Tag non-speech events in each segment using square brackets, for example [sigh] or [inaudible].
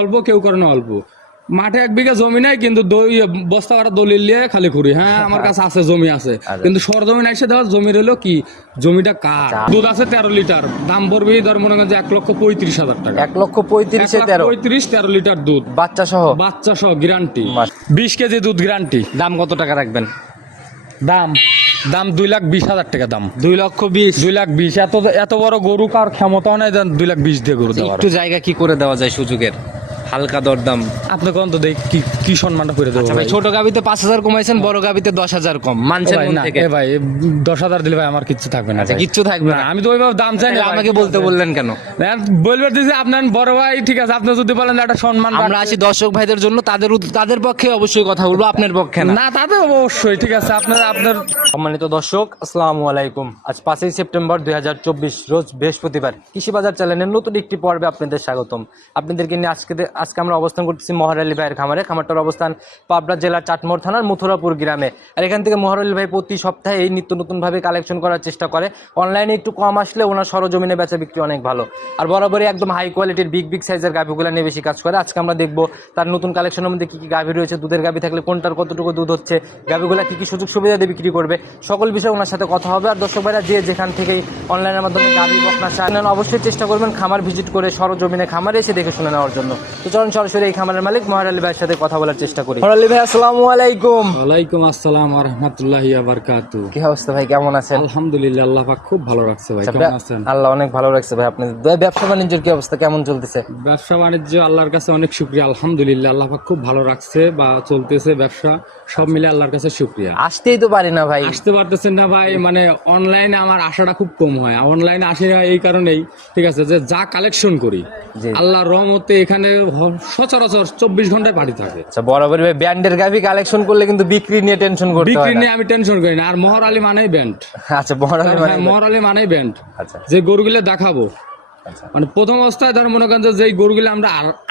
অল্প কেউ করে না অল্প। মাঠে এক বিঘা জমি নাই কিন্তু দই বস্তা করা দলিল নিয়ে খালি ঘুরি। হ্যাঁ আমার কাছে আছে জমি আছে। কিন্তু সর জমি নাই সে দেওয়া জমি রইল কি? জমিটা কার? দুধ আছে তেরো লিটার। দাম পড়বে ধর মনে করেন এক লক্ষ পঁয়ত্রিশ হাজার টাকা। এক লক্ষ পঁয়ত্রিশে তেরো। পঁয়ত্রিশ তেরো লিটার দুধ। বাচ্চা সহ? বাচ্চা সহ গ্যারান্টি বিশ কেজি দুধ গ্যারান্টি দাম কত টাকা রাখবেন? দাম? দাম দুই লাখ বিশ হাজার টাকা দাম। দুই লক্ষ বিশ। দুই লাখ বিশ। এত এত বড় গরু কার ক্ষমতাও নাই দুই লাখ বিশ দিয়ে গরু একটু জায়গা কি করে দেওয়া যায় সুযোগের? হালকা দরদাম। আপনি কোন তো দেখ কি কি সম্মানটা করে দেবো আচ্ছা ভাই? ছোট গাবিতে পাঁচ হাজার কমাইছেন বড় গাবিতে দশ হাজার কম। মানছেন ভাই, না, থেকে? এ ভাই দশ হাজার দিলে ভাই আমার কিচ্ছু থাকবে না আচ্ছা। কিচ্ছু থাকবে না। আমি তো ওইভাবে দাম চাই না আমাকে বলতে বললেন কেন? না, বলবে দিছি আপনার বড় ভাই ঠিক আছে আপনি যদি বলেন একটা সম্মান আমরা আসি দর্শক ভাইদের জন্য তাদের তাদের পক্ষে অবশ্যই কথা বলব আপনার পক্ষে না। না তাতে অবশ্যই ঠিক আছে আপনার আপনার সম্মানিত দর্শক আসসালামু আলাইকুম। আজ পাঁচই সেপ্টেম্বর দুই হাজার চব্বিশ রোজ বৃহস্পতিবার। কৃষি বাজার চ্যানেলের নতুন একটি পর্বে আপনাদের স্বাগতম। আপনাদেরকে নিয়ে আজকে আজকে আমরা অবস্থান করতেছি মহারালী ভাইয়ের খামারে। খামারটার অবস্থান পাবনা জেলার চাটমোড় থানার মথুরাপুর গ্রামে। আর এখান থেকে মহারালী ভাই প্রতি সপ্তাহে এই নিত্য নতুনভাবে কালেকশন করার চেষ্টা করে। অনলাইনে একটু কম আসলে ওনার সরজমিনে বেচা বিক্রি অনেক ভালো। আর বরাবরই একদম হাই কোয়ালিটির বিগ বিগ সাইজের গাভিগুলো নিয়ে বেশি কাজ করে। আজকে আমরা দেখব তার নতুন কালেকশনের মধ্যে কী কী গাভি রয়েছে, দুধের গাভি থাকলে কোনটার কতটুকু দুধ হচ্ছে, গাভিগুলা কী কী সুযোগ সুবিধা দিয়ে বিক্রি করবে, সকল বিষয়ে ওনার সাথে কথা হবে। আর দর্শক ভাইরা যে যেখান থেকেই অনলাইনের মাধ্যমে গাভি বকনা চান অবশ্যই চেষ্টা করবেন খামার ভিজিট করে সরজমিনে খামারে এসে দেখে শুনে নেওয়ার জন্য। তো চলুন সরাসরি এই খামারের মালিক মহার আলী ভাইয়ের সাথে কথা বলার চেষ্টা করি। মহার আলী ভাই আসসালামু আলাইকুম। ওয়ালাইকুম আসসালাম ওয়া রাহমাতুল্লাহি ওয়া কি অবস্থা ভাই কেমন আছেন? আলহামদুলিল্লাহ আল্লাহ পাক খুব ভালো রাখছে ভাই আচ্ছা, কেমন আছেন? আল্লাহ অনেক ভালো রাখছে ভাই আপনাদের ব্যবসা বাণিজ্যের কি অবস্থা কেমন চলতেছে? ব্যবসা বাণিজ্য আল্লাহর কাছে অনেক শুক্রিয়া আলহামদুলিল্লাহ আল্লাহ পাক খুব ভালো রাখছে বা চলতেছে ব্যবসা। সব মিলে আল্লাহর কাছে শুক্রিয়া। আসতেই তো পারি না ভাই। আসতে পারতেছেন না ভাই মানে অনলাইনে আমার আশাটা খুব কম হয়। অনলাইনে আসি না এই কারণেই ঠিক আছে যে যা কালেকশন করি। আল্লাহর রহমতে এখানে সচরাচর চব্বিশ ঘন্টায় পাঠি থাকে। আচ্ছা বরাবর ভাই ব্যান্ডের গাভি কালেকশন করলে কিন্তু বিক্রি নিয়ে টেনশন করতে হয় বিক্রি নিয়ে আমি টেনশন করি না। আর মহর আলী মানেই ব্যান্ড আচ্ছা বরাবর মানে মহর আলী মানেই ব্যান্ড আচ্ছা। যে গরুগুলো দেখাবো আচ্ছা মানে প্রথম অবস্থায় ধর মনে করেন যে গরুগুলো আমরা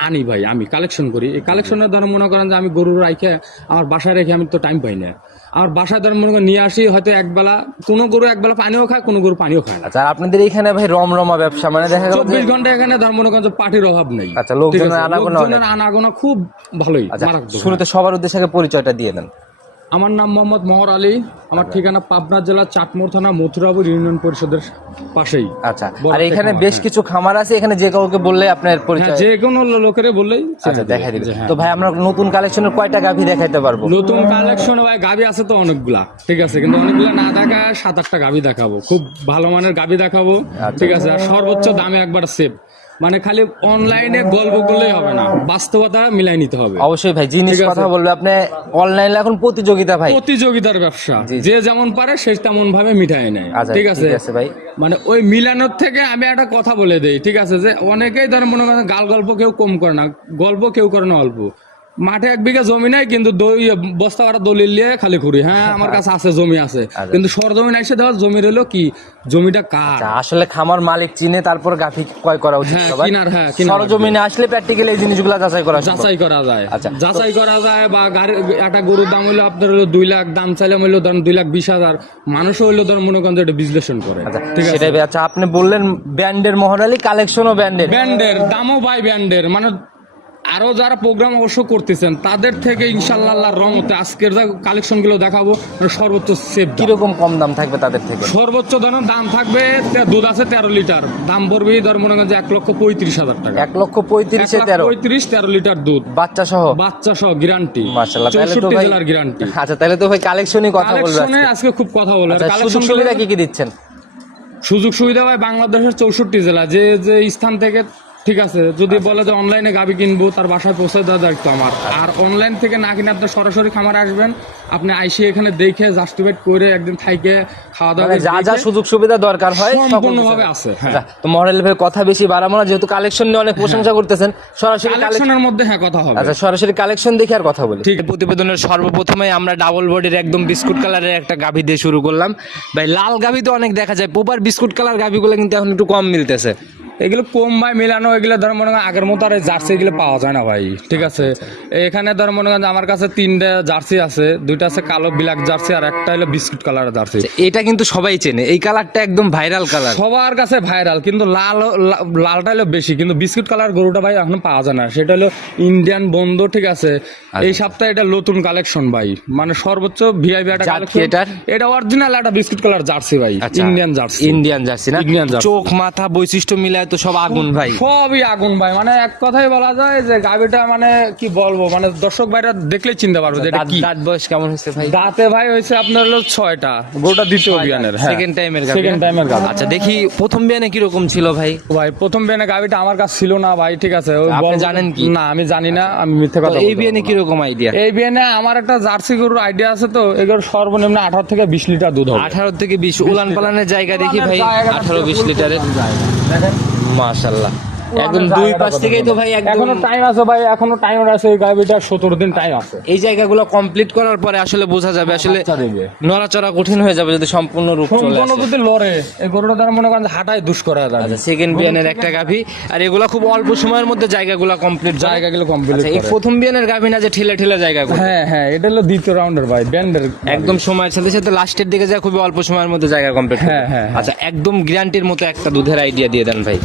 আনি ভাই আমি কালেকশন করি। এই কালেকশনের ধর মনে করেন যে আমি গরু রাখে আমার বাসায় রেখে আমি তো টাইম পাই না। আমার বাসায় ধর মনে করেন নিয়ে আসি হয়তো একবেলা কোনো গরু একবেলা পানিও খায় কোনো গরু পানিও খায় না। আচ্ছা আপনাদের এখানে ভাই রমরমা ব্যবসা মানে দেখা গেল চব্বিশ ঘণ্টা এখানে ধর মনে করেন যে পাটির অভাব নেই। আচ্ছা, লোকজনের আনাগোনা খুব ভালোই আচ্ছা শুরুতে সবার উদ্দেশ্যে পরিচয়টা দিয়ে দেন। আমার নাম মোহাম্মদ মহর আলী। আমার ঠিকানা পাবনা জেলা চাটমোড় থানা মথুরাপুর ইউনিয়ন পরিষদের পাশেই। আচ্ছা আর এখানে বেশ। কিছু খামার আছে এখানে যে কাউকে বললে আপনার হ্যাঁ পরিচয় যে কোনো লোকেরে বললেই আচ্ছা দেখাই দেবে দিবে হ্যাঁ। তো ভাই আমরা নতুন কালেকশনের কয়টা গাভি দেখাইতে পারব? নতুন কালেকশন ভাই গাবি আছে তো অনেকগুলা ঠিক আছে কিন্তু অনেকগুলা না দেখা সাত আটটা গাবি দেখাবো। খুব ভালো মানের গাবি দেখাবো ঠিক আছে আর সর্বোচ্চ দামে একবার সেভ মানে খালি অনলাইনে গল্প করলেই হবে না বাস্তবতা মিলাই নিতে হবে। অবশ্যই ভাই জিনিস কথা বলবে আপনি অনলাইনে এখন প্রতিযোগিতা ভাই। প্রতিযোগিতার ব্যবসা। যে যেমন পারে সে তেমন ভাবে মিটাই নেয় আচ্ছা ঠিক আছে? ভাই। মানে ওই মিলানোর থেকে আমি একটা কথা বলে দেই ঠিক আছে? যে অনেকেই ধরেন মনে করেন গাল গল্প কেউ কম করে না গল্প কেউ করে না অল্প। মাঠে এক বিঘা জমি নাই কিন্তু দই বস্তা করা দলিল নিয়ে খালি ঘুরি। হ্যাঁ আমার কাছে আছে জমি আছে। আচ্ছা। কিন্তু সর জমি নাই সে দেওয়া জমি রইল কি? জমিটা কার? আচ্ছা, আসলে খামার মালিক চিনে তারপর গাভি ক্রয় করা উচিত হ্যাঁ, সবার কিনার, হ্যাঁ, সরজমিনে আসলে প্র্যাকটিক্যালি এই জিনিসগুলো যাচাই করা যাচাই করা যায়। আচ্ছা, যাচাই করা যায় বা গাড়ি একটা গরুর দাম হইল আপনার হলো দুই লাখ দাম চাইলে হইল ধরেন দুই লাখ বিশ হাজার। মানুষও হইল ধরেন মনে করেন এটা বিশ্লেষণ করে। আচ্ছা ঠিক আছে? আচ্ছা আপনি বললেন ব্যান্ডের মহরালি কালেকশনও ব্যান্ডের। ব্যান্ডের দামও বাই ব্যান্ডের। মানে আরও যারা প্রোগ্রাম অবশ্য করতেছেন তাদের থেকে ইনশাল্লাহ আল্লাহর রহমতে আজকের যা কালেকশনগুলো দেখাবো মানে সর্বোচ্চ সেফ কীরকম কম দাম থাকবে তাদের থেকে? সর্বোচ্চ ধরেন দাম থাকবে দুধ আছে তেরো লিটার। দাম পড়বে ধর মনে করেন যে এক লক্ষ পঁয়ত্রিশ হাজার টাকা। এক লক্ষ পঁয়ত্রিশে তেরো। পঁয়ত্রিশ তেরো লিটার দুধ। বাচ্চা সহ? বাচ্চা সহ গ্যারান্টি মাশাল্লাহ তাহলে তো ভাই জেলার গ্যারান্টি আচ্ছা তাহলে তো ভাই কালেকশনই কথা বলবে আজকে। খুব কথা বলে আচ্ছা সুযোগ সুবিধা কি কি দিচ্ছেন? সুযোগ সুবিধা ভাই বাংলাদেশের চৌষট্টি জেলা। যে যে স্থান থেকে ঠিক আছে যদি। বলে যে অনলাইনে গাবি কিনবো তার বাসায় পৌঁছে দেওয়া দায়িত্ব আমার। আর অনলাইন থেকে না কিনে আপনি সরাসরি খামার আসবেন আপনি আইসি এখানে দেখে জাস্টিফাইড করে একদিন থাইকে খাওয়া দাওয়া মানে যা যা সুযোগ সুবিধা দরকার হয় সম্পূর্ণভাবে আছে হ্যাঁ আচ্ছা, তো মডেল ভাই কথা বেশি বাড়াবো না যেহেতু কালেকশন নিয়ে অনেক প্রশংসা করতেছেন সরাসরি কালেকশনের মধ্যে হ্যাঁ কথা হবে আচ্ছা সরাসরি কালেকশন দেখে আর কথা বলি ঠিক। প্রতিবেদনের সর্বপ্রথমে আমরা ডাবল বডির একদম বিস্কুট কালারের একটা গাভি দিয়ে শুরু করলাম ভাই লাল গাভি তো অনেক দেখা যায় পোপার বিস্কুট কালার গাভিগুলো কিন্তু এখন একটু কম মিলতেছে এগুলো কম ভাই মিলানো এগুলো ধর মনে করেন আগের মতো আর জার্সি এগুলো পাওয়া যায় না ভাই ঠিক আছে? এখানে ধর মনে করেন আমার কাছে তিনটে জার্সি আছে দুইটা আছে কালো ব্ল্যাক জার্সি আর একটা হলো বিস্কুট কালারের জার্সি। এটা কিন্তু সবাই চেনে এই কালারটা একদম ভাইরাল কালার। সবার কাছে ভাইরাল কিন্তু লাল লালটা হলো বেশি কিন্তু বিস্কুট কালার গরুটা ভাই এখন পাওয়া যায় না সেটা হলো ইন্ডিয়ান বন্ধ ঠিক আছে? এই সপ্তাহে এটা নতুন কালেকশন ভাই মানে সর্বোচ্চ ভিআইপি একটা কালেকশন? এটা অরিজিনাল একটা বিস্কুট কালার জার্সি ভাই ইন্ডিয়ান জার্সি। ইন্ডিয়ান জার্সি না? Indian jersey। চোখ মাথা বৈশিষ্ট্য মিলায় তো সব আগুন ভাই। সবই আগুন ভাই মানে এক কথাই বলা যায় যে গাবিটা মানে কি বলব মানে দর্শক ভাইরা দেখলে চিনতে পারবে যে এটা কি। দাঁত বয়স কেমন হয়েছে ভাই? দাঁতে ভাই হয়েছে আপনার হলো ছয়টা গরুটা দ্বিতীয় বিয়ানের সেকেন্ড টাইমের গাবি সেকেন্ড টাইমের গাবি আচ্ছা দেখি প্রথম বিয়ানে কীরকম ছিল ভাই? ভাই প্রথম বিয়ানে গাবিটা আমার কাছে ছিল না ভাই ঠিক আছে। আপনি জানেন কি? না আমি জানি না আমি মিথ্যে কথা এই বিয়ানে পারব না। কীরকম আইডিয়া এই বিয়ানে আমার একটা জার্সি গরুর আইডিয়া আছে তো এগুলো সর্বনিম্ন আঠারো থেকে বিশ লিটার দুধ হবে। আঠারো থেকে বিশ উলান পালানের জায়গা দেখি ভাই জায়গাটা আঠারো বিশ ফুল লিটারের। দেখেন। মাশাল্লাহ একদম দুই পাশ থেকেই তো ভাই একদম এখনও টাইম আছে ভাই এখনও টাইম আছে এই গাবিটা সতেরো দিন টাইম আছে। এই জায়গাগুলো কমপ্লিট করার পরে আসলে বোঝা যাবে আসলে নড়াচড়া কঠিন হয়ে যাবে যদি সম্পূর্ণ রূপ চলে সম্পূর্ণ আসে যদি লড়ে এই গরুটা দ্বারা মনে করেন হাঁটায় দুষ্কর হয়ে যাবে আচ্ছা সেকেন্ড বিয়ানের একটা গাভি আর এগুলা খুব অল্প সময়ের মধ্যে জায়গাগুলো কমপ্লিট জায়গাগুলো কমপ্লিট আচ্ছা এই প্রথম বিয়ানের গাভি না যে ঠেলে ঠেলে জায়গা হ্যাঁ হ্যাঁ এটা হলো দ্বিতীয় রাউন্ডের ভাই ব্যান্ডের একদম সময়ের সাথে সাথে লাস্টের দিকে যায় খুবই অল্প সময়ের মধ্যে জায়গা কমপ্লিট হ্যাঁ, হ্যাঁ, হ্যাঁ। আচ্ছা একদম গ্যারান্টির মতো একটা দুধের আইডিয়া দিয়ে দেন ভাই।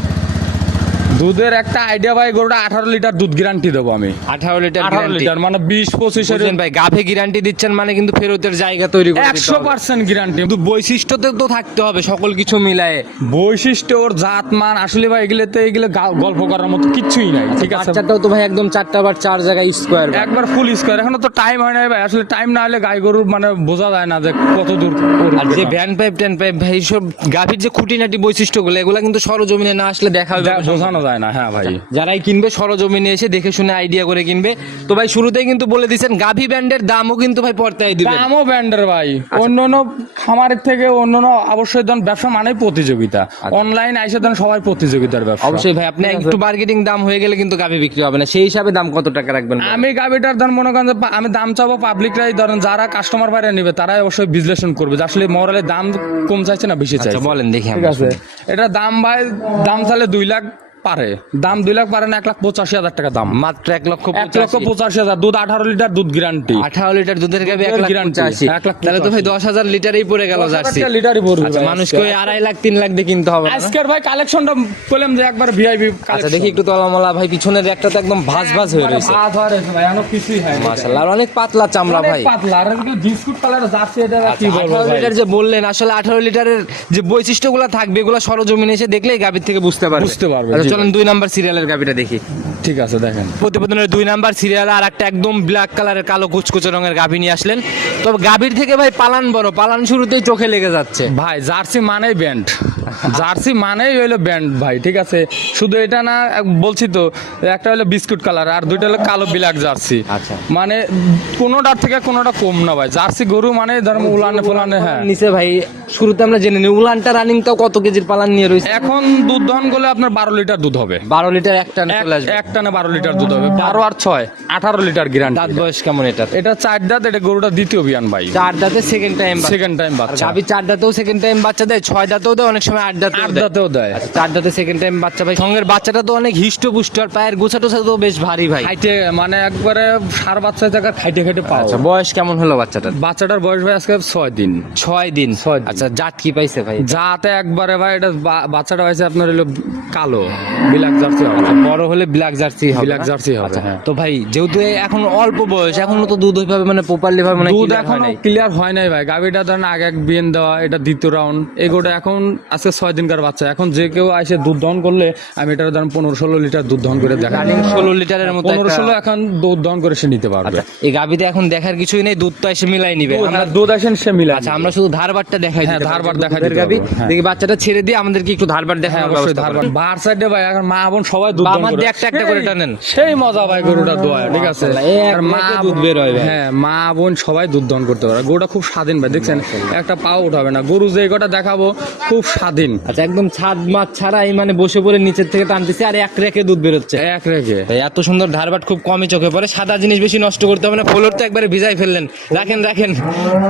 দুধের একটা আইডিয়া ভাই গরুটা আঠারো লিটার দুধ গ্যারান্টি দেবো আমি। আঠারো লিটার আঠারো লিটার মানে বিশ পঁচিশ ভাই গাভে গ্যারান্টি দিচ্ছেন মানে কিন্তু ফেরতের জায়গা তৈরি করে একশো পার্সেন্ট গ্যারান্টি কিন্তু বৈশিষ্ট্যতে তো থাকতে হবে সকল কিছু মিলায়ে। বৈশিষ্ট্য ওর জাত মান আসলে ভাই এগুলোতে এগুলো গল্প করার মতো কিছুই নাই ঠিক আছে? বাচ্চাটাও তো ভাই একদম চারটা বার চার জায়গায় স্কোয়ার একবার ফুল স্কোয়ার এখনও তো টাইম হয় না ভাই আসলে টাইম না হলে গাই গরুর মানে বোঝা যায় না যে কত দূর আর যে। ভ্যান পাইপ ট্যান পাইপ ভাই সব গাভীর যে খুঁটিনাটি বৈশিষ্ট্যগুলো এগুলো কিন্তু সরজমিনে না আসলে দেখা বোঝানো যায় না হ্যাঁ ভাই। যারাই কিনবে সরজমিনে এসে দেখে শুনে আইডিয়া করে কিনবে। তো ভাই শুরুতেই কিন্তু বলে দিচ্ছেন গাভী ব্যান্ডের দামও কিন্তু ভাই পর্তায় দিবেন। দামও ব্যান্ডের ভাই। অন্য অন্য খামারের থেকে অন্য অন্য অবশ্যই ধরুন ব্যবসা মানেই প্রতিযোগিতা। অনলাইন আইসে ধরুন সবাই প্রতিযোগিতার ব্যবসা। অবশ্যই ভাই আপনি একটু মার্কেটিং দাম হয়ে গেলে কিন্তু গাভী বিক্রি হবে না। সেই হিসাবে দাম কত টাকা রাখবেন আমি গাবিটার ধরুন মনে করেন আমি দাম চাবো পাবলিকরাই ধরেন যারা কাস্টমার বাইরে নেবে তারাই অবশ্যই বিশ্লেষণ করবে যে আসলে মরালে দাম কম চাইছে না বেশি আচ্ছা চাইছে। বলেন দেখি ঠিক আছে। এটা দাম ভাই দাম চাইলে দুই লাখ পারে। দাম দুই লাখ পারে না এক লাখ পঁচাশি হাজার টাকা দাম। মাত্র এক লক্ষ এক লক্ষ পঁচাশি। হাজার দুধ আঠারো লিটার দুধ গ্যারান্টি আঠারো লিটার দুধের গাভী এক লাখ পঁচাশি। এক লাখ তাহলে তো ভাই দশ হাজার লিটারই পড়ে গেল জার্সি। লিটারই পড়বে আচ্ছা মানুষকে ওই আড়াই লাখ তিন লাখ দিয়ে কিনতে হবে আজকের ভাই কালেকশনটা বললাম যে একবার ভিআইপি আচ্ছা দেখি একটু তলামলা। ভাই পিছনের একটা তো একদম ভাজ ভাজ হয়ে রয়েছে। ভাত হয়ে রয়েছে ভাই এখনও কিছুই হয় মাশাআল্লাহ আর অনেক পাতলা চামড়া ভাই। পাতলা আর এদিকে বিস্কুট কালার জার্সি এটা কি আচ্ছা, বলব 18 ভাই? লিটার যে বললেন আসলে আঠারো লিটারের যে বৈশিষ্ট্যগুলো থাকবে এগুলো সরজমিনে এসে দেখলেই গাভীর থেকে বুঝতে পারবে। বুঝতে পারবে, আচ্ছা চলেন দুই নাম্বার সিরিয়ালের গাভীটা দেখি। ঠিক আছে দেখেন। প্রতিবেদনের দুই নাম্বার সিরিয়াল আর একটা একদম ব্ল্যাক কালারের কালো কুচকুচে রঙের গাভী নিয়ে আসলেন। তবে গাভীর থেকে ভাই পালান বড় পালান শুরুতেই চোখে লেগে যাচ্ছে। ভাই জার্সি মানেই ব্যান্ড [laughs] জার্সি মানেই হইল ব্যান্ড ভাই ঠিক আছে? শুধু এটা না বলছি তো একটা হলো বিস্কুট কালার আর দুইটা হলো কালো ব্ল্যাক জার্সি। আচ্ছা। মানে কোনোটার থেকে কোনোটা কম না ভাই। জার্সি গরু মানে ধর্ম উলানে ফুলানে হ্যাঁ। নিচে ভাই শুরুতে আমরা জেনে নিই উলানটা রানিং রানিংটাও কত কেজির পালান নিয়ে রয়েছে? এখন দুধ দহন করলে আপনার বারো লিটার দুধ হবে। বারো লিটার একটা চলে আসবে? এক টানে বারো লিটার দুধ হবে। বারো আর ছয়। আঠারো লিটার দাঁত বয়স কেমন এটা? এটা চার দাঁত এটা গরুটা দ্বিতীয় বিয়ান ভাই। চার দাঁতে সেকেন্ড টাইম সেকেন্ড টাইম বাচ্চা। গাভী চার দাঁতেও সেকেন্ড টাইম বাচ্চা দেয় ছয় দাঁতেও দেয় অনেক সময় আট দাঁতেও আট দাঁতেও দেয়। আচ্ছা, চার দাঁতে সেকেন্ড টাইম বাচ্চা ভাই। সঙ্গের বাচ্চাটা তো অনেক হিষ্ট পুষ্ট আর পায়ের গোছা টোছা তো বেশ ভারী ভাই। খাইতে মানে একবারে সার বাচ্চা জায়গা খাইতে খাইতে পাও। আচ্ছা বয়স কেমন হলো বাচ্চাটার? বাচ্চাটার বয়স ভাই আজকে ছয় দিন। ছয় দিন। ছয়। আচ্ছা জাত কি পাইছে ভাই? যাতে একবারে ভাই এটা বাচ্চাটা হয়েছে আপনার হলো কালো বিলাক জার্সি বড় হলে ব্ল্যাক জার্সি হবে ব্ল্যাক জার্সি হবে আচ্ছা, হ্যাঁ। তো ভাই যেহেতু এখন অল্প বয়স এখনও তো দুধ ওইভাবে মানে প্রপারলি ভাবে মানে দুধ হয় এখনও। ক্লিয়ার হয় নাই ভাই। গাভিটা ধরেন আগে এক বিয়েন দেওয়া এটা দ্বিতীয় রাউন্ড এগোটা এখন আজকে ছয় দিনকার বাচ্চা। এখন যে কেউ এসে দুধ দহন করলে আমি এটা ধরেন পনেরো ষোলো লিটার দুধ দহন করে দেখা ষোলো লিটারের মতো পনেরো ষোলো এখন দুধ দহন করে সে নিতে পারবে। আচ্ছা, এই গাভিতে এখন দেখার কিছুই নেই দুধ তো এসে মিলাই নিবে। আমরা আমরা দুধ আসেন সে মিলে আচ্ছা আমরা শুধু ধারবারটা দেখাই হ্যাঁ। ধারবার দেখাই দিতে গাভী। হ্যাঁ। দেখি বাচ্চাটা ছেড়ে দিয়ে আমাদেরকে একটু ধারবার হ্যাঁ দেখানোর অবশ্যই ধারবার বার। সাইডে ভাই এখন মা বোন সবাই দুধ দহন করে। একটা একটা করে করে টানেন সেই মজা ভাই গরুটা দোয়ায় ঠিক আছে? আর মা দুধ বের হয় হ্যাঁ মা বোন সবাই দুধ দহন করতে পারে। গরুটা খুব স্বাধীন ভাই দেখছেন? একটা পাও উঠাবে না। গরু যে কটা দেখাবো খুব স্বাধীন। আচ্ছা একদম ছাদ মাছ ছাড়াই মানে বসে পড়ে নিচের থেকে টানতেছে আর এক রেখে দুধ বেরোচ্ছে। এক রেখে। এত সুন্দর ধারবাট খুব কমই চোখে পড়ে। সাদা জিনিস বেশি নষ্ট করতে হবে না। ফ্লোর তো একবারে ভিজাই ফেললেন। রাখেন রাখেন।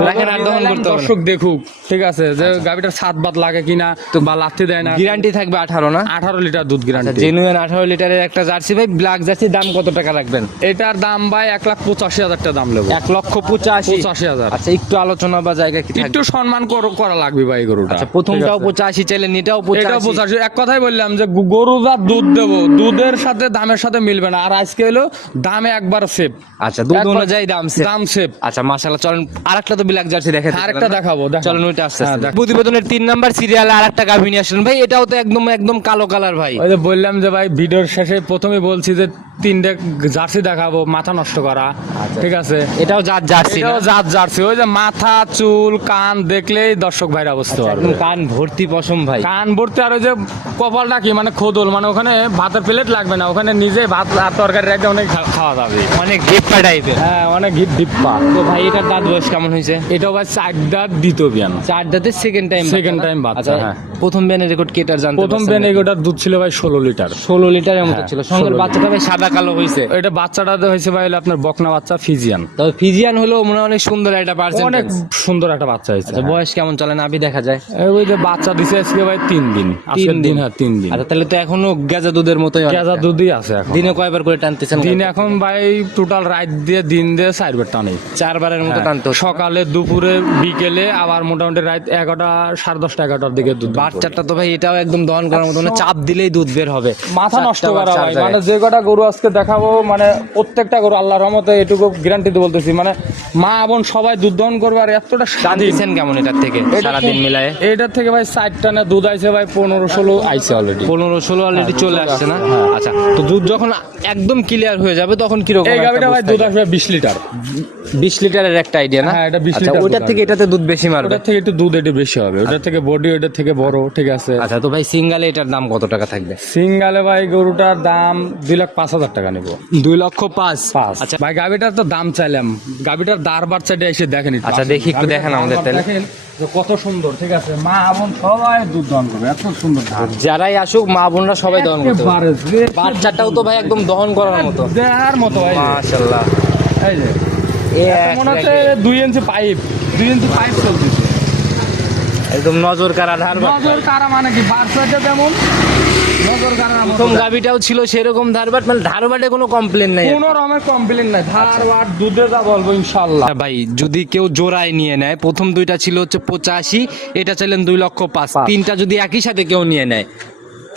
রাখেন আর দহন করতে হবে। দর্শক দেখুক ঠিক আছে যে গাভিটার সাত বাত লাগে কিনা তো বা লাথি দেয় না। গ্যারান্টি থাকবে আঠারো না? আঠারো লিটার দুধ গ্যারান্টি জেনুইন আঠারো লিটারের একটা জার্সি ভাই ব্ল্যাক জার্সির দাম কত টাকা রাখবেন? এটার দাম ভাই এক লাখ পঁচাশি হাজার টাকা দাম নেব। এক লক্ষ পঁচাশি? পঁচাশি হাজার। আচ্ছা একটু আলোচনা বা জায়গা কি একটু সম্মান করা লাগবে ভাই গরুটা। আচ্ছা প্রথমটাও পঁচাশি চাইলেন এটাও এটাও পঁচাশি। এক কথাই বললাম যে গরু যা দুধ দেবো। দুধের সাথে দামের সাথে মিলবে না। আর আজকে হলো দামে একবার সেভ আচ্ছা দুধ অনুযায়ী দাম সে দাম সেভ আচ্ছা মাশাআল্লাহ চলেন আরেকটা তো ব্ল্যাক জার্সি দেখে আরেকটা দেখাবো দেখাবো। চলেন ওইটা আসছে হ্যাঁ, প্রতিবেদনের তিন নাম্বার সিরিয়ালে আরেকটা গাভী নিয়ে আসলেন। ভাই এটাও তো একদম একদম কালো কালার ভাই। ওই যে বললাম যে ভাই ভিডিওর শেষে প্রথমে বলছি যে তিনটে জার্সি দেখাবো মাথা নষ্ট করা ঠিক আছে? এটাও জাত জার্সি এটাও জাত জার্সি। ওই যে মাথা চুল কান দেখলেই দর্শক ভাইরা বুঝতে পারবে কান ভর্তি পশম ভাই। কান ভর্তি আর ওই যে কপালটা কি? মানে খোদল মানে ওখানে ভাতের প্লেট লাগবে না। ওখানে নিজে ভাত আর তরকারি রেখে অনেক খাওয়া যাবে। অনেক ডিপ্পা টাইপের। হ্যাঁ অনেক হিপ ডিপ্পা তো ভাই এটার দাঁত বয়স কেমন হয়েছে? এটা ভাই চারদার দ্বিতীয় বিয়ান। চার দাঁতে সেকেন্ড টাইম সেকেন্ড টাইম বাচ্চা, হ্যাঁ। প্রথম বিয়ানের রেকর্ড কেটার জানতে প্রথম বিয়ান এগোটার দুধ ছিল ভাই ষোলো লিটার। ষোলো লিটারের মতো হ্যাঁ, ছিল। সঙ্গের 16 বাচ্চাটা সাদা কালো হয়েছে এটা বাচ্চাটা হয়েছে ভাই আপনার বকনা বাচ্চা ফিজিয়ান। তবে ফিজিয়ান হলেও মনে অনেক সুন্দর একটা অনেক সুন্দর একটা বাচ্চা হয়েছে আচ্ছা বয়স কেমন চলে না আবি দেখা যায়? ওই যে বাচ্চা দিছে আজকে ভাই তিন দিন। আজকের দিন। হ্যাঁ তিন দিন। আচ্ছা তাহলে তো এখনও গেজা দুধের মতোই। কেজা দুধই আছে এখন। দিনে কয়বার করে টানতেছেন দিন এখন ভাই টোটাল রাত দিয়ে দিন দিয়ে চারবার টানে। চারবারের মতো হ্যাঁ, টানতে। সকালে দুপুরে বিকেলে আবার মোটামুটি রাত এগারোটা সাড়ে দশটা এগারোটার দিকে দুধ বাচ্চাটা তো ভাই এটাও একদম দহন করার মতো চাপ দিলেই দুধ বের হবে। মাথা নষ্ট করা ভাই। মানে যে কটা গরু আজকে দেখাবো মানে প্রত্যেকটা গরু আল্লাহর রহমতে এটুকু গ্যারান্টিতে বলতেছি। মানে মা বোন সবাই দুধ দহন করবে আর এতটা স্বাধীন কেমন এটার থেকে? সারাদিন মিলায়? এটার থেকে ভাই ষাট টানে দুধ আইছে ভাই পনেরো ষোলো আইছে অলরেডি পনেরো ষোলো অলরেডি হ্যাঁ, চলে আসছে না? হ্যাঁ। আচ্ছা তো দুধ যখন একদম ক্লিয়ার হয়ে যাবে তখন কীরকম এই গাভিটা ভাই দুধ আসবে বিশ লিটার। বিশ লিটারের একটা আইডিয়া না? হ্যাঁ, এটা 20 আচ্ছা, লিটার ওটার থেকে এটাতে দুধ বেশি মারবে? ওটার থেকে একটু দুধ একটু বেশি হবে। ওটার থেকে বডি ওটার থেকে বড় ঠিক আছে। আচ্ছা তো ভাই সিঙ্গালে এটার দাম কত টাকা থাকবে? সিঙ্গালে ভাই গরুটার দাম দুই লাখ পাঁচ হাজার টাকা নেব। দুই লক্ষ পাঁচ? পাঁচ। আচ্ছা ভাই গাভিটার তো দাম চাইলাম। বাচ্চাটা এসে দেখেন আচ্ছা, দেখি একটু দেখান আমাদের তাহলে। কত সুন্দর ঠিক আছে? মা বোন সবাই দুধ দহন করবে এত সুন্দর যারাই আসুক মা বোনরা সবাই দহন করতে। বাচ্চাটাও তো ভাই একদম দহন করার মতো। দেহার মতো ভাই মাশাআল্লাহ। এই যে। এই মনে হচ্ছে দুই ইঞ্চি পাইপ দুই ইঞ্চি পাইপ চলতেছে। একদম নজর কারা ধার নজর কারা মানে কি? বার্সাটা যেমন? নজর কারা প্রথম গাবিটাও ছিল সেরকম ধারবাট মানে ধারবাটে কোনো কমপ্লেন নাই। কোনো রকমের কমপ্লেন নাই। ধারবাট দুধে যা বলব ইনশাল্লাহ ভাই যদি কেউ জোড়ায় নিয়ে নেয় প্রথম দুইটা ছিল হচ্ছে পঁচাশি এটা চাইলেন দুই লক্ষ পাঁচ। তিনটা যদি একই সাথে কেউ নিয়ে নেয়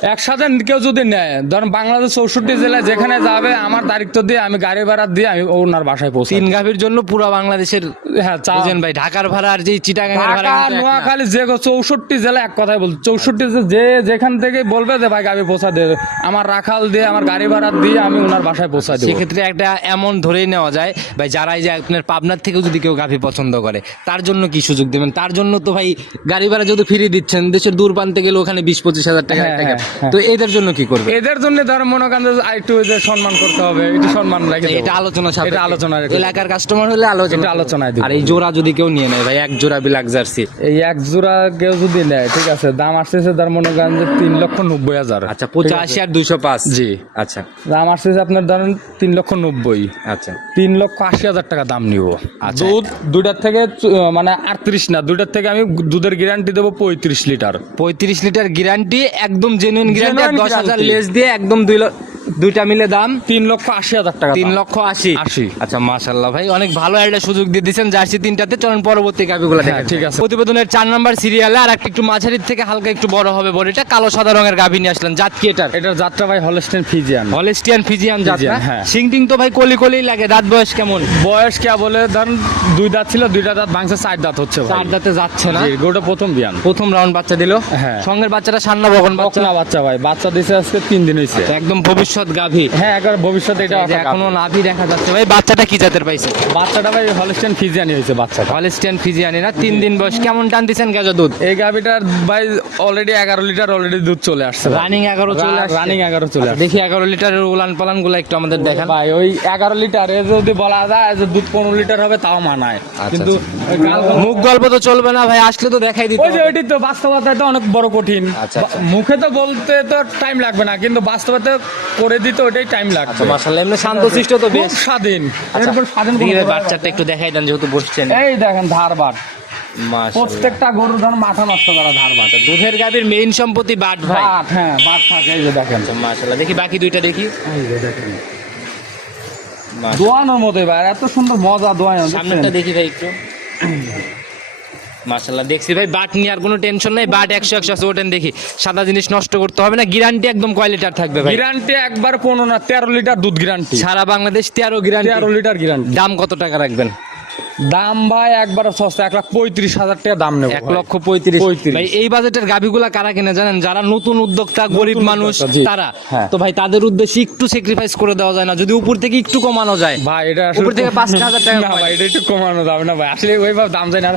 একসাথে কেউ যদি নেয় ধরেন বাংলাদেশ চৌষট্টি জেলায় যেখানে যাবে আমার দায়িত্ব দিয়ে আমি গাড়ি ভাড়া দিয়ে আমি ওনার বাসায় পৌঁছি তিন গাভীর জন্য পুরো বাংলাদেশের হ্যাঁ ভাই ঢাকার ভাড়া আর যে চিটাগাঙের ভাড়া। নোয়াখালী যে চৌষট্টি জেলা এক কথাই বল চৌষট্টি যে যেখান থেকে বলবে যে ভাই গাড়ি পৌঁছা দেবে আমার রাখাল দিয়ে আমার গাড়ি ভাড়া দিয়ে আমি ওনার বাসায় পৌঁছা দেবো। সেক্ষেত্রে একটা এমন ধরেই নেওয়া যায় ভাই যারাই যে আপনার পাবনার থেকেও যদি কেউ গাভী পছন্দ করে তার জন্য কি সুযোগ দেবেন? তার জন্য তো ভাই গাড়ি ভাড়া যদি ফিরিয়ে দিচ্ছেন দেশের দূর প্রান্তে গেলে ওখানে বিশ পঁচিশ হাজার টাকা তো এদের জন্য কি করবে? এদের জন্য ধর মনে করেন যে একটু যে সম্মান করতে হবে একটু সম্মান লাগে এটা আলোচনা। এটা আলোচনা এলাকার কাস্টমার হলে আলোচনা আলোচনায় আর এই জোড়া যদি কেউ নিয়ে নেয় ভাই এক জোড়া জার্সি এই এক জোড়া কেউ যদি নেয় ঠিক আছে দাম আসতেছে মনে করেন যে তিন লক্ষ নব্বই হাজার। আচ্ছা পঁচাশি আর দুইশো পাঁচ। জি। আচ্ছা। দাম আসতেছে আপনার ধরেন তিন লক্ষ নব্বই। আচ্ছা। তিন লক্ষ আশি হাজার টাকা দাম নিব। আচ্ছা। দুধ দুইটার থেকে মানে আটত্রিশ না দুইটার থেকে আমি দুধের গ্যারান্টি দেবো পঁয়ত্রিশ লিটার। পঁয়ত্রিশ লিটার গ্যারান্টি একদম জেনুইন গ্যারান্টি Genuine দশ হাজার guarantee। লেস দিয়ে একদম দুই ল- দুইটা মিলে দাম? তিন লক্ষ আশি হাজার টাকা তিন লক্ষ আশি। আশি। আচ্ছা মাশাল্লাহ ভাই অনেক ভালো একটা সুযোগ দিয়ে দিচ্ছেন জার্সি তিনটাতে। চলেন পরবর্তী গাভিগুলো হ্যাঁ, দেখেন ঠিক আছে। প্রতিবেদনের চার নাম্বার সিরিয়ালে আর একটা একটু মাঝারির থেকে হালকা একটু বড় হবে বডিটা কালো সাদা রঙের গাভি নিয়ে আসলেন। জাত কি এটার? এটার যাত্রা ভাই হলস্টেন ফিজিয়ান হলেস্টিয়ান ফিজিয়ান জাত। সিংটিং তো ভাই কলি কলি লাগে দাঁত বয়স কেমন? বয়স কে বলে ধরেন দুই দাঁত ছিল দুইটা দাঁত ভাঙছে চার দাঁত হচ্ছে ভাই। চার দাঁতে যাচ্ছে না? গোটা প্রথম বিয়ান। প্রথম রাউন্ড বাচ্চা দিল? হ্যাঁ। সঙ্গের বাচ্চাটা সান্না বকন বাচ্চা? বাচ্চা ভাই বাচ্চা দিছে আজকে তিন দিন হয়েছে একদম ভবিষ্যৎ ভবিষ্যৎ গাভী। হ্যাঁ একবার ভবিষ্যতে এটা এখনও নাভি দেখা যাচ্ছে। ভাই বাচ্চাটা কি জাতের পাইছে বাচ্চাটা ভাই হলস্টেন ফিজিয়ানি হয়েছে বাচ্চাটা। হলিস্টিয়ান ফিজিয়ানি না? তিন দিন বয়স। কেমন টান দিচ্ছেন গেজো দুধ? এই গাভিটার ভাই অলরেডি এগারো লিটার অলরেডি দুধ চলে আসছে রানিং এগারো চলে আসছে। রানিং এগারো চলে আসছে। দেখি এগারো লিটারের উলান পালানগুলো একটু আমাদের দেখান। ভাই ওই এগারো লিটার যদি বলা যায় যে দুধ পনেরো লিটার হবে তাও মানায়। কিন্তু মুখ গল্প তো চলবে না ভাই আসলে তো দেখাই দিতে ওই যে ওইটি তো বাস্তবতায় তো অনেক বড় কঠিন। আচ্ছা, মুখে তো বলতে তো টাইম লাগবে না কিন্তু বাস্তবতে করে দিতে ওটাই টাইম আচ্ছা মাশাআল্লাহ এমনি শান্তশিষ্ট তো বেশ। স্বাধীন। আচ্ছা, এরপর স্বাধীন বাচ্চাটা একটু দেখাই দেন যেহেতু বসছেন। এই দেখেন ধারবাট। প্রত্যেকটা গরুর ধর মাথা নষ্ট করা ধারবাট। দুধের গাভীর মেইন সম্পত্তি বাট ভাই। বাট হ্যাঁ বাট থাকে এই যে দেখেন। মাশাআল্লাহ দেখি বাকি দুইটা দেখি। এই যে দেখেন। দোয়ানোর মতোই ভাই এত সুন্দর মজা দোয়ানো সামনেরটা দেখি ভাই একটু। [coughs] দেখছি ভাই বাট নিয়ে আর কোনো টেনশন নাই বাট একশো একশো আছে ওঠেন দেখি। সাদা জিনিস নষ্ট করতে হবে না গ্যারান্টি একদম কয় লিটার থাকবে ভাই? গ্যারান্টি একবার পনেরো না তেরো লিটার দুধ গ্যারান্টি সারা বাংলাদেশ তেরো গ্যারান্টি তেরো লিটার গ্যারান্টি দাম কত টাকা রাখবেন? দাম ভাই একবার সস্তা এক লাখ পঁয়ত্রিশ হাজার টাকা দাম নেব এক লক্ষ পঁয়ত্রিশ। ভাই এই বাজেটের গাভিগুলা কারা কিনে জানেন? যারা নতুন উদ্যোক্তা গরিব মানুষ তারা। হ্যাঁ। তো ভাই তাদের উদ্দেশ্যে একটু স্যাক্রিফাইস করে দেওয়া যায় না যদি উপর থেকে একটু কমানো যায়। ভাই এটা উপর থেকে পাঁচ হাজার টাকা না ভাই এটা একটু কমানো যাবে না ভাই। আসলে ওইভাবে দাম যায় না।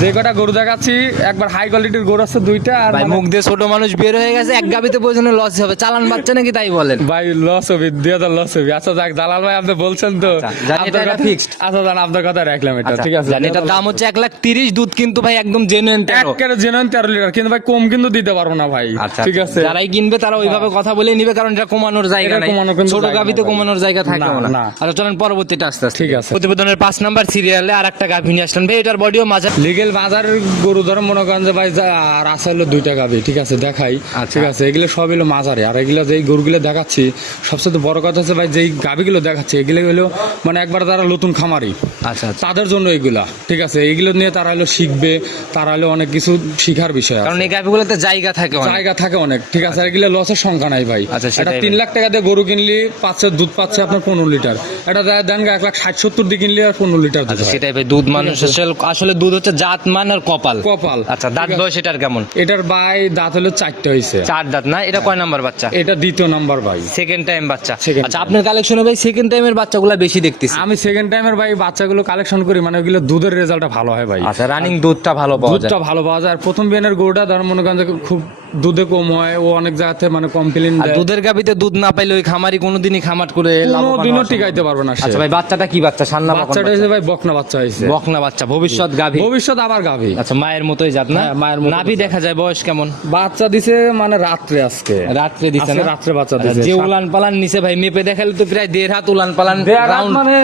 যে কটা গরু দেখাচ্ছি একবার হাই কোয়ালিটির গরু আছে দুইটা আর ভাই মানে- মুখ দিয়ে ছোট মানুষ বের হয়ে গেছে এক গাভিতে প্রয়োজনে লস হবে। চালান বাচ্চা নাকি তাই বলেন? ভাই লস হবে দুই হাজার লস হবে। আচ্ছা যাক দালাল ভাই আপনি বলছেন তো। আচ্ছা, এটা- এটা। আচ্ছা জান আপনার কথা রাখলাম এটা ঠিক আছে। জানি এটার দাম হচ্ছে এক লাখ তিরিশ দুধ কিন্তু ভাই একদম জেনুইন তেরো। একেবারে জেনুইন তেরো লিটার কিন্তু ভাই কম কিন্তু দিতে পারব না ভাই আচ্ছা ঠিক আছে। যারাই কিনবে তারা ওইভাবে কথা বলে নিবে কারণ এটা কমানোর জায়গা এটা নাই ছোট ভাই। কমানোর জায়গা থাকে না। আচ্ছা চলেন পরবর্তীটা আস্তে আস্তে ঠিক আছে। প্রতিবেদনের পাঁচ নাম্বার সিরিয়ালে আর একটা গাভি নিয়ে আসলেন। ভাই এটার বডিও মাঝে লিগেল বাজারের গরু ধরে মনে করেন যে ভাই যা- আর আছে হলো দুইটা গাবি ঠিক আছে দেখাই আচ্ছা। ঠিক আছে এগুলো সব হলো মাজারে আর এগুলো যেই গরুগুলো দেখাচ্ছি সবচেয়ে বড় কথা হচ্ছে ভাই যেই গাবিগুলো দেখাচ্ছে এগুলো হলো মানে একবার তারা নতুন খামারি। আচ্ছা আচ্ছা। তাদের জন্য এগুলা ঠিক আছে এইগুলো নিয়ে তারা হলো শিখবে তারা হলো অনেক কিছু শিখার বিষয় কারণ এই গাভিগুলোতে জায়গা থাকে জায়গা থাকে অনেক ঠিক আছে আর এগুলো লসের সংখ্যা নাই ভাই। আচ্ছা, এটা তিন লাখ টাকা দিয়ে গরু কিনলি পাচ্ছে দুধ পাচ্ছে আপনার পনেরো লিটার। এটা দেন এক লাখ ষাট সত্তর দিয়ে কিনলি আর পনেরো লিটার দুধ আচ্ছা সেটাই ভাই দুধ মানুষ আসলে- আসলে দুধ হচ্ছে জাত মান আর কপাল। কপাল। আচ্ছা দাঁত বয়স এটার কেমন? এটার ভাই দাঁত হলো চারটে হয়েছে চার দাঁত না? এটা কয় নাম্বার বাচ্চা? এটা দ্বিতীয় নাম্বার ভাই। সেকেন্ড টাইম বাচ্চা। আচ্ছা আপনার কালেকশনে ভাই সেকেন্ড টাইমের বাচ্চাগুলো বেশি দেখতেছি। আমি সেকেন্ড টাইমের ভাই বাচ্চাগুলো কালেকশন করি মানে ওগুলো দুধের রেজাল্টটা ভালো হয় ভাই। আচ্ছা রানিং দুধটা ভালো পাওয়া যায়। দুধটা ভালো পাওয়া যায়। আর প্রথম বিয়ানের গরুটা ধর মনে করেন খুব দুধে কম হয় ও অনেক জায়গাতে মানে কমপ্লেন আর দুধের গাবিতে দুধ না পাইলে ওই খামারি কোনোদিনই খামাট করে লাভবান দিনও হওয়া টিকাইতে পারবে না। সে। আচ্ছা ভাই বাচ্চাটা কি বাচ্চা? সান্না বাচ্চাটা হয়েছে ভাই বকনা বাচ্চা হয়েছে বকনা বাচ্চা ভবিষ্যৎ গাভী। ভবিষ্যৎ আবার গাভী। আচ্ছা মায়ের মতোই জাত না? হ্যাঁ, মায়ের মতো নাভি দেখা যায় বয়স কেমন? বাচ্চা দিছে মানে রাত্রে আজকে। রাত্রে দিছে আজকে না? রাত্রে বাচ্চা আচ্ছা, দিছে। যে উলান পালান নিচে ভাই মেপে দেখালে তো প্রায় দেড় হাত উলান পালান দেড় round। মানে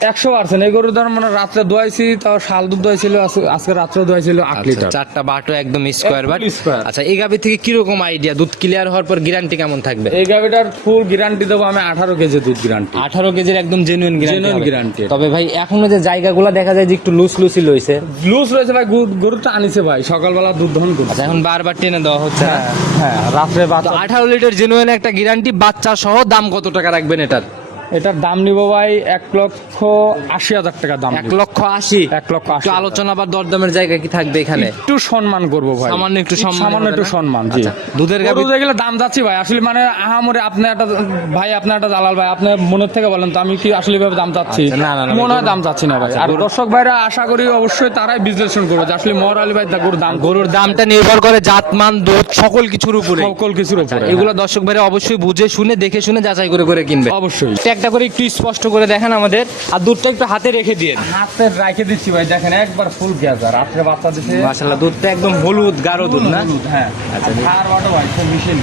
একশো পার্সেন্ট। এই গরু ধর মানে রাত্রে দোয়াইছি তাও শাল দুধ দোয়াইছিল আজকে- রাত্রে দোয়াইছিল আট আচ্ছা, লিটার। চারটা বাটো একদম স্কোয়ার বাট। আচ্ছা এই গাভি থেকে কীরকম আইডিয়া দুধ ক্লিয়ার হওয়ার পর গ্যারান্টি কেমন থাকবে? এই গাভিটার ফুল গ্যারান্টি দেবো আমি আঠারো কেজি দুধ গ্যারান্টি আঠারো কেজির একদম জেনুইন Genuine guarantee। তবে ভাই এখনও যে জায়গাগুলো দেখা যায় যে একটু লুজ লুসি লইছে। লুজ রয়েছে ভাই গরু- গরুটা আনিছে ভাই সকালবেলা দুধ দহন করছে। আচ্ছা এখন বারবার টেনে দেওয়া হচ্ছে হ্যাঁ রাত্রে বাচ্চা আঠারো লিটার জেনুইন একটা গ্যারান্টি বাচ্চা সহ দাম কত টাকা রাখবেন এটার? এটার দাম নিবো ভাই এক লক্ষ আশি হাজার টাকা দাম এক লক্ষ আশি? এক লক্ষ আশি আলোচনা বা দরদামের জায়গা কি থাকবে এখানে? একটু সম্মান করব ভাই। সামান্য একটু সম্মান সামান্য একটু সম্মান জি। আচ্ছা, দুধের গাভী- যেগুলো দাম যাচ্ছি ভাই। আসলে মানে আহামরে আপনি একটা ভাই আপনি একটা দালাল ভাই। আপনি মনের থেকে বলেন তো আমি কি আসলে এভাবে দাম চাচ্ছি আচ্ছা, না, না, মনে হয় দাম চাচ্ছি না ভাই। আচ্ছা, আর দর্শক ভাইরা আশা করি অবশ্যই তারাই বিশ্লেষণ করবে। যে আসলে মহর আলী ভাই গরুর দাম গরুর দামটা নির্ভর করে জাতমান দুধ সকল কিছুর উপরে। সকল কিছুর উপরে এগুলো দর্শক ভাইরা অবশ্যই বুঝে শুনে দেখে শুনে যাচাই করে করে কিনবে। অবশ্যই। একটা করে একটু স্পষ্ট করে দেখেন আমাদের। আর দুধটা একটু হাতে রেখে দিয়ে হাতে রাখে দিচ্ছি ভাই দেখেন একবার ফুল গেছে রাত্রে বাচ্চা দিছে। মাশাল্লাহ দুধটা একদম হলুদ গাঢ় দুধ না? হলুদ, হ্যাঁ। আচ্ছা, আর ভাই খুব মেশিন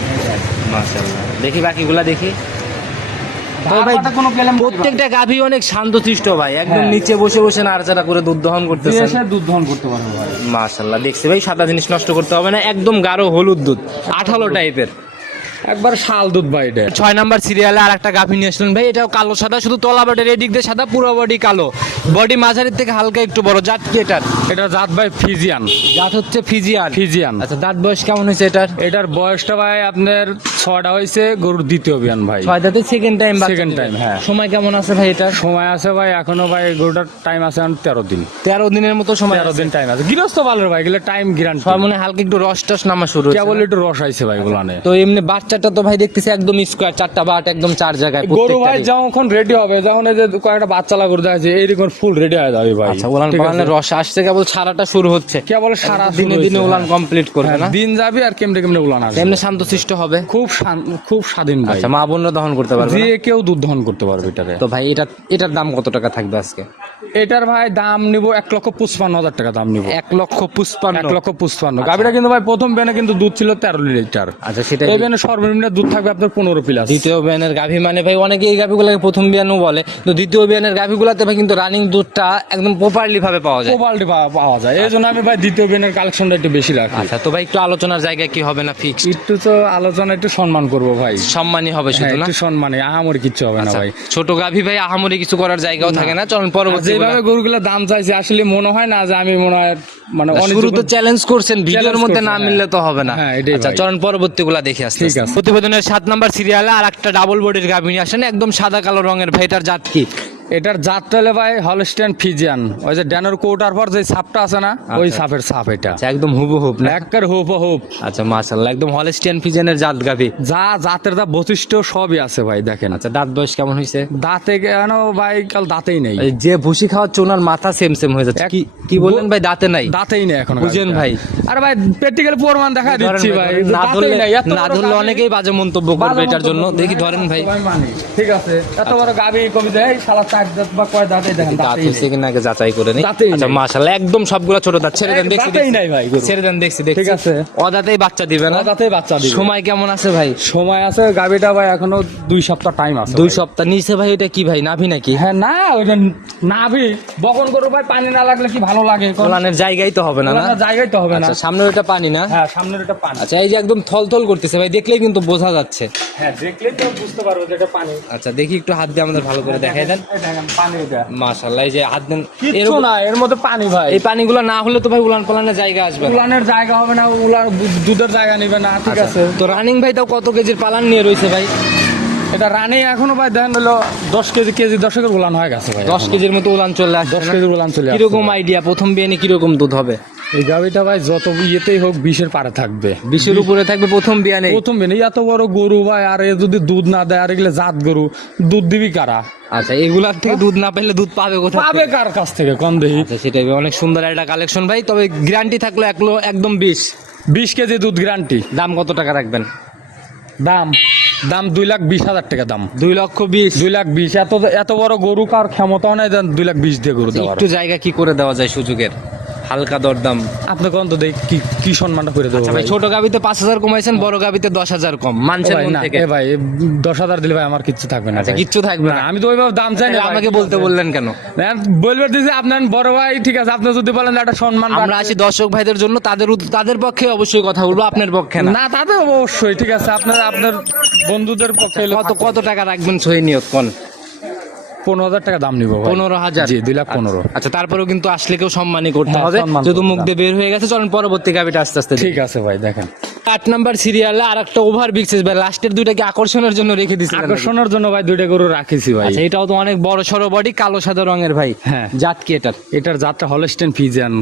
মাশাল্লাহ দেখি বাকিগুলা দেখি। পেলাম প্রত্যেকটা গাভী অনেক শান্তশিষ্ট ভাই একদম হ্যাঁ। নিচে বসে বসে নাড়াচাড়া করে দুধ দহন দুধ দহন করতে পারব মাশাল্লাহ দেখছি ভাই সাদা জিনিস নষ্ট করতে হবে না একদম গাঢ় হলুদ দুধ আঠালো টাইপের একবার শাল দুধ ভাই এটা। ছয় নাম্বার সিরিয়ালে আর একটা গাভী নিয়ে আসলেন ভাই, এটাও কালো সাদা, শুধু তলা বাটের এদিক দিয়ে সাদা, পুরো বডি কালো। বডি মাঝারির থেকে হালকা একটু বড় জাত কি এটার? এটা জাত ভাই ফিজিয়ান। জাত হচ্ছে ফিজিয়ান? ফিজিয়ান। আচ্ছা দাঁত বয়স কেমন হয়েছে এটার? এটার বয়সটা ভাই আপনার ছটা হয়েছে গরুর দ্বিতীয় বিয়ান ভাই। ছয় দাঁতে সেকেন্ড টাইম Second time, হ্যাঁ। সময় কেমন আছে ভাই এটার? সময় আছে ভাই এখনও ভাই গরুটার টাইম আছে এখন তেরো দিন। তেরো দিনের মতো সময় তেরো দিন টাইম আছে। গৃহস্থ ভালো ভাই এগুলো টাইম গ্যারান্টি ছয় মনে হালকা একটু রস টস নামা শুরু কেবল একটু রস আইছে ভাই গুলো তো এমনি বাচ্চাটা তো ভাই দেখতেছি একদম স্কোয়ার চারটা বাট একদম চার জায়গায় গরু ভাই। যখন রেডি হবে যখন এই যে কয়েকটা বাচ্চা লাগর দেখাচ্ছে এইরকম ফুল রেডি হয়ে যাবে ভাই। আচ্ছা পালানের রস আসছে কেবল ছাড়াটা শুরু হচ্ছে। কেবল সারা দিনে দিনে কমপ্লিট করবে হ্যাঁ, না? দিন যাবে আর কেমনে কেমনে আসবে। এমনি শান্তশিষ্ট হবে? খুব খুব স্বাধীন ভাই। আচ্ছা মা বোনরা দহন করতে পারবে যে কেউ দুধ দহন করতে পারবে তো ভাই এটা এটার দাম কত টাকা থাকবে আজকে? এটার ভাই দাম নিব এক লক্ষ পঁচপান্ন হাজার টাকা দাম নিব। এক লক্ষ পুষ্পান্ন এক লক্ষ পঁচপান্ন। গাভীটা কিন্তু ভাই প্রথম বেনে কিন্তু দুধ ছিল তেরো লিটার। আচ্ছা সেটা এই বেনে সর্বনিম্ন দুধ থাকবে আপনার পনেরো প্লাস। দ্বিতীয় বিয়ানের গাভী মানে ভাই অনেকে এই গাভীগুলোকে প্রথম বিয়ানও বলে। তো দ্বিতীয় বিয়ানের গাভীগুলোতে ভাই কিন্তু রানিং দুধটা একদম প্রপারলি ভাবে পাওয়া যায়। কোবাল্টি পাওয়া যায়। এই জন্য আমি ভাই দ্বিতীয় বেনের কালেকশনটা একটু বেশি রাখি। আচ্ছা তো ভাই একটু আলোচনার জায়গায় কি হবে না ফিক্স একটু তো আলোচনা একটু সম্মান করব ভাই। সম্মানই হবে হ্যাঁ, শুধু না? একটু সম্মানে আহামরি কিচ্ছু হবে না আচ্ছা, ভাই। ছোট গাভী ভাই আহামরি কিছু করার জায়গাও থাকে না? চলুন পরবর্তী যেভাবে গরুগুলো দাম চাইছে আসলে মনে হয় না যে আমি মনে হয় মানে অনেক শুরু তো চ্যালেঞ্জ করছেন ভিডিওর মধ্যে না হ্যাঁ। মিললে তো হবে না। হ্যাঁ, আচ্ছা। চলুন পরবর্তীগুলা দেখে আসছি ঠিক আছে। প্রতিবেদনের সাত নাম্বার সিরিয়ালে আর একটা ডাবল বডির গাভী নিয়ে আসেন একদম সাদা কালো রঙের ভাই এটার জাত কি? এটার জাত হলে ভাই হলস্টেন ফিজিয়ান ওই যে ড্যানোর কোটার পর যে সাপটা আছে না ওই আচ্ছা। সাপের সাপ এটা। আচ্ছা একদম হুবু হুব না? একের হুপ হুপ আচ্ছা মাশাআল্লাহ একদম হলস্টিয়ান ফিজেনের জাত গাভী যা জাতের যা বৈশিষ্ট্য সবই আছে ভাই দেখেন। আচ্ছা দাঁত বয়স কেমন হয়েছে? দাঁতে কেন ভাই কাল দাঁতেই নেই। এই যে ভুসি খাওয়াচ্ছে ওনার মাথা সেম সেম হয়ে যাচ্ছে। কি কি বললেন ভাই দাঁতে নাই? দাঁতেই নেই এখন বুঝেন ভাই। আরে ভাই প্র্যাকটিক্যাল প্রমাণ দেখা দিচ্ছি ভাই, না ধরলে না ধরলে অনেকেই বাজে মন্তব্য করবে এটার জন্য। দেখি ধরেন ভাই। মানে। ঠিক আছে। এত বড় গাবি কবিতা এই শালা চার দাঁত বা কয় দাঁতে দেখেন দাঁত হয়েছে কিনা আগে যাচাই করে নেই আচ্ছা মাশাআল্লাহ একদম সবগুলো ছোট দাঁত। ছেড়ে দেন দেখছি দাঁতেই নাই ভাই ছেড়ে দেন দেখছি দেখছি। ঠিক আছে। অদাতেই বাচ্চা দিবে না? দাঁতেই বাচ্চা দিবে। সময় কেমন আছে ভাই? সময় আছে গাবিটা ভাই এখনও দুই সপ্তাহ টাইম আছে দুই সপ্তাহ। নিচে ভাই এটা কি ভাই নাভি নাকি? হ্যাঁ না নাভি। বকন করো ভাই পানি না লাগলে কি ভালো লাগে? জায়গাই তো হবে না না? জায়গায় তো হবে না। আচ্ছা পানি না? হ্যাঁ সামনের এটা পানি। আচ্ছা এই যে একদম করতেছে ভাই দেখলেই কিন্তু বোঝা যাচ্ছে। হ্যাঁ দেখলেই তো বুঝতে পারব যে এটা পানি। আচ্ছা দেখি একটু হাত দিয়ে আমাদের ভালো করে দেখাই দেন। এই দেখেন পানি এটা মাশাআল্লাহ এই যে হাত দেন কিচ্ছু না এর মধ্যে পানি ভাই। এই পানিগুলো না হলে তো ভাই উলান পালানের জায়গা আসবে উলানের জায়গা হবে না উলার দুধের জায়গা নিবে না ঠিক আছে। আচ্ছা, তো রানিং ভাই তাও কত কেজির পালান নিয়ে রয়েছে ভাই? এটা রানে এখনও ভাই দেন হলো দশ কেজি কেজি দশকের উলান হয়ে গেছে ভাই। দশ কেজির মতো উলান চলে আসে দশ? কেজির উলান চলে। কীরকম আইডিয়া প্রথম বিয়ে কীরকম দুধ হবে? এই গাভিটা ভাই যত ইয়েতেই হোক বিশের পারে থাকবে। বিশের উপরে থাকবে প্রথম বিয়ানে প্রথম বেনে এত বড় গরু ভাই আর এ যদি দুধ না দেয় আর এগুলো জাত গরু দুধ দিবি কারা? আচ্ছা এগুলার থেকে দুধ না পেলে দুধ পাবে কোথায় পাবে কার কাছ থেকে? কম দেহি আচ্ছা সেটাই অনেক সুন্দর একটা কালেকশন ভাই। তবে গ্যারান্টি থাকল একলো একদম বিশ। বিশ কেজি দুধ গ্যারান্টি দাম কত টাকা রাখবেন? দাম দাম দুই লাখ বিশ হাজার টাকা দাম। দুই লক্ষ বিশ। দুই লাখ বিশ। এত এত বড় গরু কার ক্ষমতাও নাই দুই লাখ বিশ দিয়ে গরু দেওয়ার। একটু জায়গা কি করে দেওয়া যায় সুযোগের? হালকা দরদাম। আপনি কোন তো দেখ কি কি সম্মানটা করে দেবো আচ্ছা ভাই? ছোট গাবিতে পাঁচ হাজার কমাইছেন বড় গাবিতে দশ হাজার কম। মানছেন ভাই, না, এ ভাই দশ হাজার দিলে ভাই আমার কিচ্ছু থাকবে না আচ্ছা কিচ্ছু থাকবে না, আমি তো ওইভাবে দাম চাই না আমাকে ঠিক বলতে আছে? বললেন কেন? বলবে দিছে আপনার বড় ভাই ঠিক আছে আপনি যদি বলেন একটা সম্মান আমরা আসি দর্শক ভাইদের জন্য তাদের তাদের পক্ষে অবশ্যই কথা বলব আপনার পক্ষে না। না তাতে অবশ্যই ঠিক আছে আপনার আপনার বন্ধুদের পক্ষে কত কত টাকা রাখবেন সহি নিয়ত কোন? পনেরো হাজার টাকা দাম নিবো পনেরো হাজার। জি দুই লাখ পনেরো। আচ্ছা তারপরেও কিন্তু আসলে কেউ সম্মানই করতে হ্যাঁ, হবে সম্মান যেহেতু মুখ দিয়ে বের হয়ে গেছে চলেন পরবর্তী গাবিটা আস্তে আস্তে ঠিক আছে ভাই দেখেন। আট নাম্বার সিরিয়ালে আর একটা ওভার বিক্সেস ভাই লাস্টের দুইটা কি আকর্ষণের জন্য রেখে নাকি? আকর্ষণের জন্য ভাই দুইটা গরু রাখিছি ভাই। আচ্ছা এটাও তো অনেক বড় সড়ো বডি কালো সাদা রঙের ভাই। হ্যাঁ। জাত কি এটার? এটার জাতটা হলস্টেন ফিজিয়ান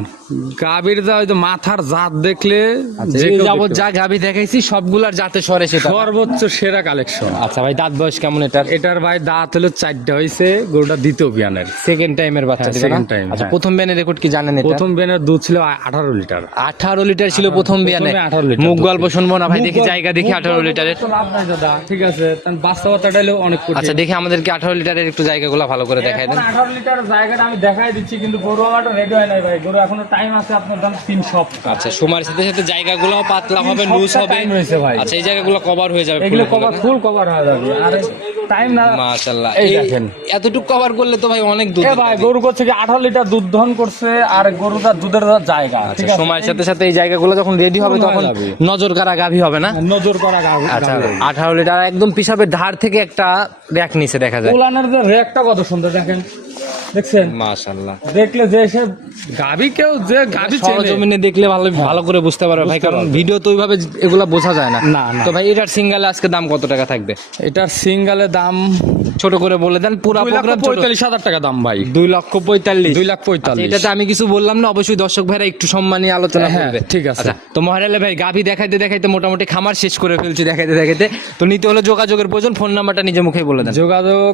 গাভীর যা হয়তো মাথার জাত দেখলে যে এই কেউ যাবত যা গাবি দেখাইছি সবগুলার জাতে সরে সেটা। সর্বোচ্চ সেরা কালেকশন আচ্ছা ভাই দাঁত বয়স কেমন এটার? এটার ভাই দাঁত হলো চারটা হয়েছে গরুটা দ্বিতীয় বিয়ানের। সেকেন্ড টাইমের বাচ্চা হ্যাঁ, দিবে না? আচ্ছা হ্যাঁ। প্রথম বেনের রেকর্ড কি জানেন এটা? প্রথম বিয়ানের দুধ ছিল আঠারো লিটার। আঠারো লিটার ছিল প্রথম বিয়ানে। প্রথমে 18 লিটার মুখ গল্প শুনব না ভাই দেখি জায়গা দেখি আঠারো লিটারের। দাদা, ঠিক আছে বাস্তবতাটা অনেক আচ্ছা দেখি আমাদেরকে আঠারো লিটারের একটু জায়গাগুলো ভালো করে দেখাই দেন। 18 লিটার জায়গাটা আমি দেখাই দিচ্ছি কিন্তু গরু রেডি হয় নাই ভাই। গরু এখনও টাইম আছে আপনার দাম তিন সপ্তাহ। আচ্ছা সময়ের সাথে সাথে জায়গাগুলো পাতলা হবে লুজ হবে। আচ্ছা এই জায়গাগুলো কভার হয়ে যাবে এগুলো কভার ফুল কভার হয়ে যাবে। আর টাইম না মাশাআল্লাহ। এই দেখেন। এতটুকু কভার করলে তো ভাই অনেক দুধ ভাই গরু করছে কি আঠারো লিটার দুধ দহন করছে আর গরুটা দুধের জায়গা আচ্ছা ঠিক আছে? সময়ের সাথে সাথে এই জায়গাগুলো যখন রেডি হবে তখন যাবে। নজর করা গাভী হবে না? নজর করা গাভী। আচ্ছা আঠারো লিটার একদম পিসাবের ধার থেকে একটা র্যাক নিচে দেখা যায়। উলানের যে রেকটা কত সুন্দর দেখেন? দেখছেন? মাশাআল্লাহ। দেখলে যে সে গাবি কেউ যে গাবি সরজমিনে দেখলে ভালো ভালো করে বুঝতে পারবে ভাই কারণ ভিডিও তো ওইভাবে এগুলা বোঝা যায় না। না। তো ভাই এটার সিঙ্গেল আজকে দাম কত টাকা থাকবে? এটার সিঙ্গালে দাম ছোট করে বলে দেন পুরো দুই প্রোগ্রাম পঁয়তাল্লিশ হাজার টাকা দাম ভাই। দুই লক্ষ পঁয়তাল্লিশ। দুই লাখ পঁয়তাল্লিশ। এটাতে আমি কিছু বললাম না অবশ্যই দর্শক ভাইরা একটু সম্মানী আলোচনা হ্যাঁ, করবে। ঠিক আছে। আচ্ছা, তো মহারালে ভাই গাভি দেখাইতে দেখাইতে মোটামুটি খামার শেষ করে ফেলছি দেখাইতে দেখাইতে। তো নিতে হলে যোগাযোগের প্রয়োজন ফোন নাম্বারটা নিজে মুখে বলে দেন। যোগাযোগ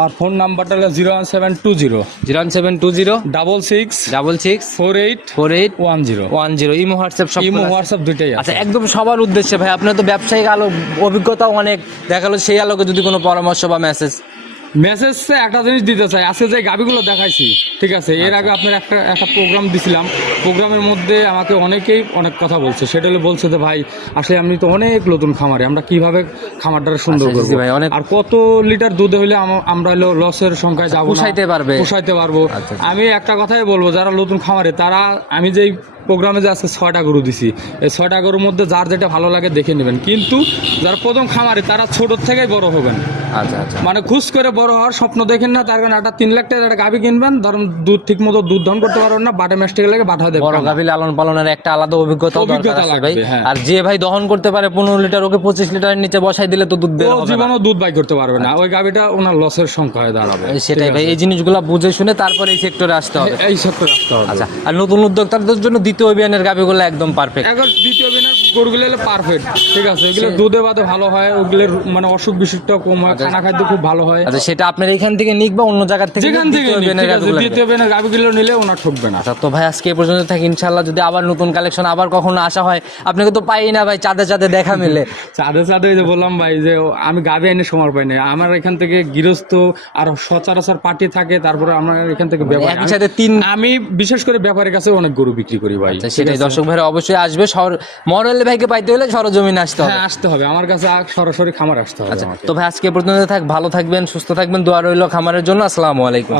আর ফোন নাম্বারটা হলো zero one seven two zero zero seven two zero. Double six double six four eight four eight one zero one zero imo WhatsApp সব ইমো হোয়াটসঅ্যাপ দুইটাই আচ্ছা একদম সবার উদ্দেশ্যে ভাই আপনার তো ব্যবসায়িক আলো অভিজ্ঞতা অনেক। দেখাল সেই আলোকে যদি কোনো পরামর্শ বা মেসেজ মেসেজ একটা জিনিস দিতে চাই। আজকে যে গাবিগুলো দেখাইছি ঠিক আছে? এর আচ্ছা। আগে আপনার একটা একটা প্রোগ্রাম দিছিলাম। প্রোগ্রামের মধ্যে আমাকে অনেকেই অনেক কথা বলছে। সেটা হলে বলছে যে ভাই আসলে আপনি তো অনেক নতুন খামারে। আমরা কীভাবে খামারটা সুন্দর আচ্ছা, করব? ভাই, অনেক- আর কত লিটার দুধ আম- আমরা হলো লসের সংখ্যায় যাব পোষাইতে পারবে। পোষাইতে পারব। আচ্ছা, আমি একটা কথাই বলব যারা নতুন খামারে তারা আমি যেই প্রোগ্রামে যে আজকে ছয়টা গরু দিছি এই ছয়টা গরুর মধ্যে যার যেটা ভালো লাগে দেখে নেবেন। কিন্তু যারা প্রথম খামারে তারা ছোট থেকেই বড় হবেন। আচ্ছা আচ্ছা। মানে খুশ করে বড় হওয়ার স্বপ্ন দেখেন না তার কারণে একটা তিন লাখ টাকার একটা গাভি কিনবেন ধরুন দুধ ঠিক মতো দুধ ধান করতে পারবেন না বাটে ম্যাস্টিক লাগে বাটা দেবেন বড় গাভী লালন পালনের একটা আলাদা অভিজ্ঞতা অভিজ্ঞতা ভাই লাগবে, হ্যাঁ। আর যে ভাই দহন করতে পারে পনেরো লিটার ওকে পঁচিশ লিটারের নিচে বসাই দিলে তো দুধ বের হবে না। জীবনও দুধ বাই করতে পারবে না ওই গাভিটা ওনার লসের সংখ্যা হয়ে দাঁড়াবে। সেটাই ভাই এই জিনিসগুলো বুঝে শুনে তারপরে এই সেক্টরে আসতে হবে। এই সেক্টর রাখতে হবে। আচ্ছা আর নতুন উদ্যোক্তাদের জন্য দ্বিতীয় অভিযানের গাভিগুলো একদম পারফেক্ট দ্বিতীয় দিনের গরুগুলো হলো পারফেক্ট ঠিক আছে? এগুলো দুধে বাদে ভালো হয় ওগুলোর মানে অসুখ কম হয় খানা খাদ্য খুব ভালো হয়। আচ্ছা সেটা আপনার এখান থেকে নিক বা অন্য জায়গা থেকে যেখান থেকে দ্বিতীয় দিনের গাভিগুলো নিলে ওনার ঠকবে না। আচ্ছা তো ভাই আজকে পর্যন্ত থাকি ইনশাল্লাহ যদি আবার নতুন কালেকশন আবার কখনো আসা হয় আপনাকে তো পাই না ভাই চাঁদে চাঁদে দেখা মিলে। [laughs] চাঁদে চাঁদে যে বললাম ভাই যে আমি গাভি এনে সময় পাই না আমার এখান থেকে গৃহস্থ আর সচরাচর পার্টি থাকে তারপরে আমার এখান থেকে ব্যাপারী- সাথে তিন- আমি বিশেষ করে ব্যাপারের কাছে অনেক গরু বিক্রি করি ভাই আচ্ছা সেটাই দর্শক ভাই অবশ্যই আসবে শহর মরলে ভাইকে পাইতে হলে সরজমিনে আসতে হবে। হ্যাঁ আসতে হবে। আমার কাছে সরাসরি খামার আসতে হবে আচ্ছা তো ভাই আজকে পর্যন্ত থাক ভালো থাকবেন সুস্থ থাকবেন দোয়া রইল খামারের জন্য। আসসালামু আলাইকুম।